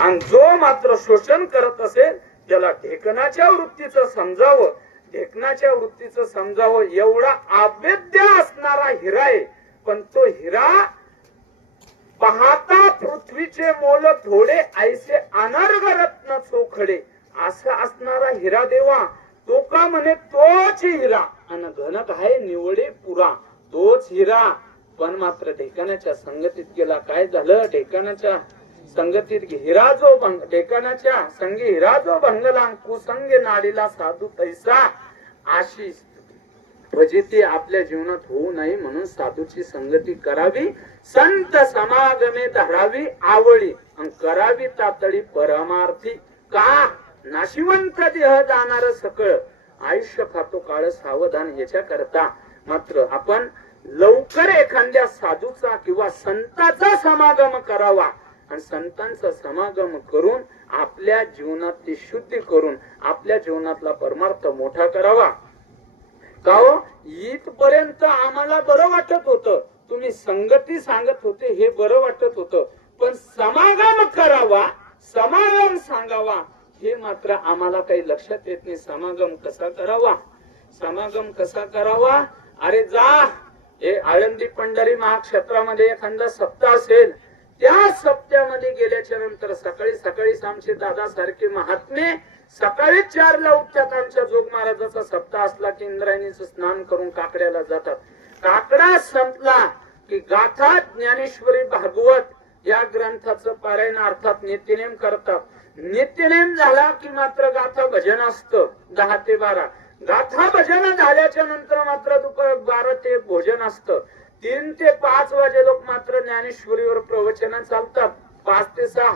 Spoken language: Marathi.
आणि जो मात्र शोषण करत असेल त्याला ढेकणाच्या वृत्तीचं समजावं, ढेकणाच्या वृत्तीचं समजावं. एवढा अभेद्य असणारा हिरा आहे, पण तो हिरा पाहता पृथ्वीचे मोल थोडे ऐसे अनर्ग रत्न चोखडे असा असणारा हिरा देवा तो का म्हणे तोच हिरा आणि घनक आहे निवडे पुरा तोच हिरा. पण मात्र ढेकणाच्या संगतीत गेला. काय झालं? ढेकणाच्या संगतीत हिरा जो ढेकणाच्या संगी हिरा जो भंगला कुसंगे नाडीला साधू तैसा अशी फजिती आपल्या जीवनात होऊ नये म्हणून साधूची संगती करावी, संत समागमे धरावी आवळी आणि करावी तातडी परमार्थी. का? नाशिवंत देह जाणार सकळ आयुष्य खातो काळ सावधान. याच्या करता मात्र आपण लवकर एखाद्या साधूचा किंवा संताचा समागम करावा आणि संतांचा समागम करून आपल्या जीवनात ती शुद्धी करून आपल्या जीवनातला परमार्थ मोठा करावा. का हो? इथपर्यंत आम्हाला बरं वाटत होतं, तुम्ही संगती सांगत होते हे बरं वाटत होतं, पण समागम करावा, समागम सांगावा हे मात्र आम्हाला काही लक्षात येत नाही. समागम कसा करावा? समागम कसा करावा? अरे जा हे आळंदी पंढरी महाक्षेत्रामध्ये एखादा सप्ताह असेल, त्या सप्त्यामध्ये गेल्याच्या नंतर सकाळी सकाळी आमचे दादा सारखे महात्मे सकाळी 4 ला उठतात. आमच्या जोग महाराजाचा सप्ताह असला की इंद्रायणीचं स्नान करून काकड्याला जातात. काकडा संपला की गाथा ज्ञानेश्वरी भागवत या ग्रंथाचं पारायण अर्थात नित्यनेम करतात. नित्यनेम झाला की मात्र गाथा भजन असतं 10 ते 12. गाथा भजन झाल्याच्या नंतर मात्र दुपार 12 ते 1 भोजन असतं. 3 ते 5 वाजे लोक मात्र ज्ञानेश्वरीवर प्रवचन चालतात. 5 ते 6